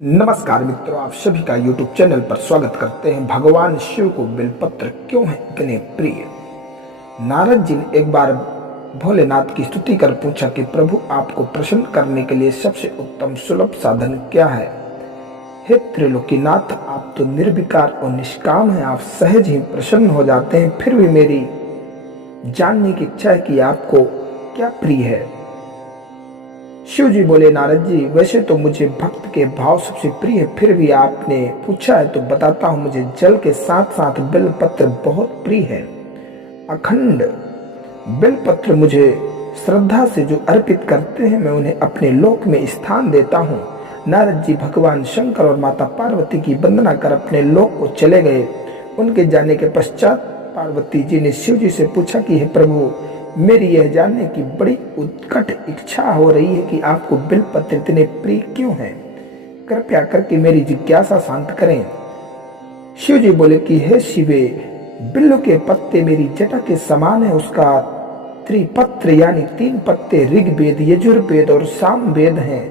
नमस्कार मित्रों, आप सभी का YouTube चैनल पर स्वागत करते हैं। भगवान शिव को बेलपत्र क्यों है इतने प्रिय? नारद जी ने एक बार भोलेनाथ की स्तुति कर पूछा कि प्रभु, आपको प्रसन्न करने के लिए सबसे उत्तम सुलभ साधन क्या है? हे त्रिलोकीनाथ, आप तो निर्विकार और निष्काम हैं, आप सहज ही प्रसन्न हो जाते हैं। फिर भी मेरी जानने की इच्छा है कि आपको क्या प्रिय है। शिव जी बोले, नारद जी, वैसे तो मुझे भक्त के भाव सबसे प्रिय है, फिर भी आपने पूछा है तो बताता हूँ। मुझे जल के साथ साथ बेलपत्र बहुत प्रिय है। अखंड बेलपत्र मुझे श्रद्धा से जो अर्पित करते हैं, मैं उन्हें अपने लोक में स्थान देता हूँ। नारद जी भगवान शंकर और माता पार्वती की वंदना कर अपने लोक को चले गए। उनके जाने के पश्चात पार्वती जी ने शिव जी से पूछा कि हे प्रभु, मेरी यह जानने की बड़ी उत्कट इच्छा हो रही है कि आपको बेलपत्र इतने प्रिय क्यों हैं। कृपया करके मेरी जिज्ञासा शांत करें। शिव जी बोले कि हे शिवे, बिल्व के पत्ते मेरी जटा के समान है। उसका त्रिपत्र यानी 3 पत्ते ऋग्वेद, यजुर्वेद और सामवेद हैं।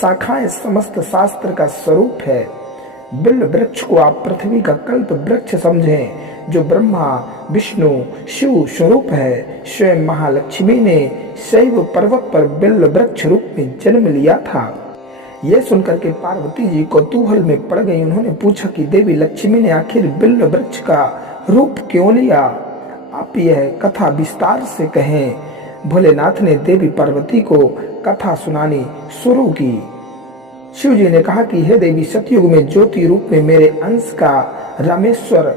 शाखाएं समस्त शास्त्र का स्वरूप है। बिल्व वृक्ष को आप पृथ्वी का कल्प वृक्ष समझें, जो ब्रह्मा विष्णु शिव स्वरूप है। स्वयं महालक्ष्मी ने शैव पर्वत पर बिल्व वृक्ष रूप में जन्म लिया था। यह सुनकर के पार्वती जी कौतूहल में पड़ गई। उन्होंने पूछा कि देवी लक्ष्मी ने आखिर बिल्व वृक्ष का रूप क्यों लिया? आप यह कथा विस्तार से कहें। भोलेनाथ ने देवी पार्वती को कथा सुनानी शुरू की। शिव जी ने कहा कि हे देवी, सतयुग में ज्योति रूप में मेरे अंश का रामेश्वर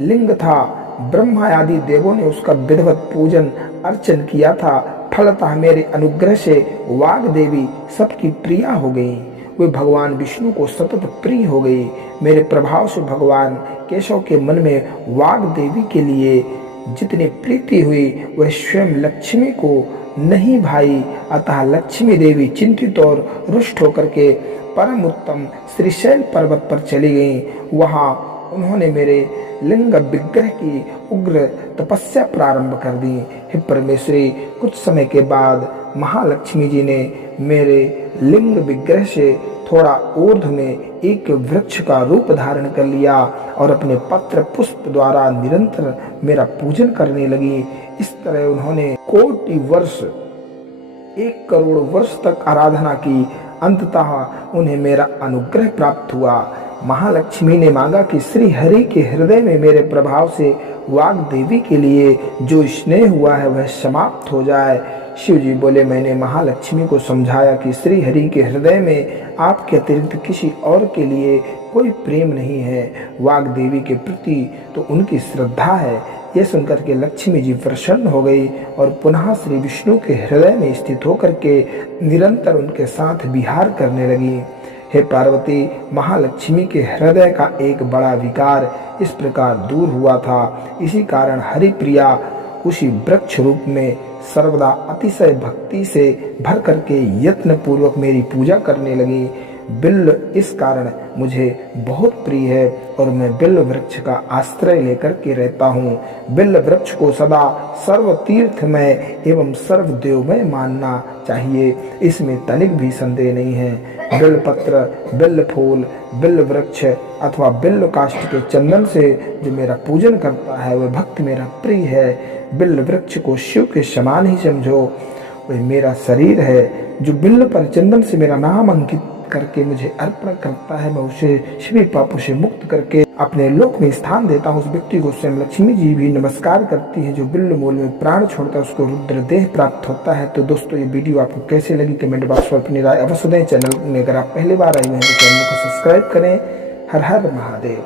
लिंग था। ब्रह्मा आदि देवों ने उसका विधिवत पूजन अर्चन किया था। फलतः मेरे अनुग्रह से वाग देवी सबकी प्रिया हो गई। वे भगवान विष्णु को सतत प्रिय हो गई। मेरे प्रभाव से भगवान केशव के मन में वाग देवी के लिए जितनी प्रीति हुई, वह स्वयं लक्ष्मी को नहीं भाई। अतः लक्ष्मी देवी चिंतित और रुष्ट होकर के परम उत्तम श्रीशैल पर्वत पर चली गईं। वहां उन्होंने मेरे लिंग विग्रह की उग्र तपस्या प्रारंभ कर दी। हे परमेश्वरी, कुछ समय के बाद महालक्ष्मी जी ने मेरे लिंग विग्रह से थोड़ा ऊर्ध्व में एक वृक्ष का रूप धारण कर लिया और अपने पत्र पुष्प द्वारा निरंतर मेरा पूजन करने लगी। इस तरह उन्होंने कोटि वर्ष 1 करोड़ वर्ष तक आराधना की। अंततः उन्हें मेरा अनुग्रह प्राप्त हुआ। महालक्ष्मी ने मांगा कि श्री हरि के हृदय में मेरे प्रभाव से वाग देवी के लिए जो स्नेह हुआ है वह समाप्त हो जाए। शिव जी बोले, मैंने महालक्ष्मी को समझाया कि श्री हरि के हृदय में आपके अतिरिक्त किसी और के लिए कोई प्रेम नहीं है। वाग देवी के प्रति तो उनकी श्रद्धा है। यह सुनकर के लक्ष्मी जी प्रसन्न हो गई और पुनः श्री विष्णु के हृदय में स्थित होकर के निरंतर उनके साथ विहार करने लगी। हे पार्वती, महालक्ष्मी के हृदय का एक बड़ा विकार इस प्रकार दूर हुआ था। इसी कारण हरिप्रिया उसी वृक्ष रूप में सर्वदा अतिशय भक्ति से भर करके यत्न पूर्वक मेरी पूजा करने लगी। बिल्व इस कारण मुझे बहुत प्रिय है और मैं बिल्व वृक्ष का आश्रय लेकर के रहता हूँ। बिल्व वृक्ष को सदा सर्व तीर्थमय एवं सर्वदेवमय मानना चाहिए, इसमें तनिक भी संदेह नहीं है। बिल्व पत्र, बिल्व फूल, बिल्व वृक्ष अथवा बिल्व काष्ठ के चंदन से जो मेरा पूजन करता है वह भक्त मेरा प्रिय है। बिल्व वृक्ष को शिव के समान ही समझो, वह मेरा शरीर है। जो बिल्व पर चंदन से मेरा नाम अंकित करके मुझे अर्पण करता है, मैं उसे सभी पापों से मुक्त करके अपने लोक में स्थान देता हूँ। उस व्यक्ति को स्वयं लक्ष्मी जी भी नमस्कार करती है। जो बिल्व मूल में प्राण छोड़ता है उसको रुद्र देह प्राप्त होता है। तो दोस्तों, ये वीडियो आपको कैसे लगी कमेंट बॉक्स में अपनी राय अवश्य दें। चैनल में अगर आप पहली बार आए हैं तो चैनल को सब्सक्राइब करें। हर हर महादेव।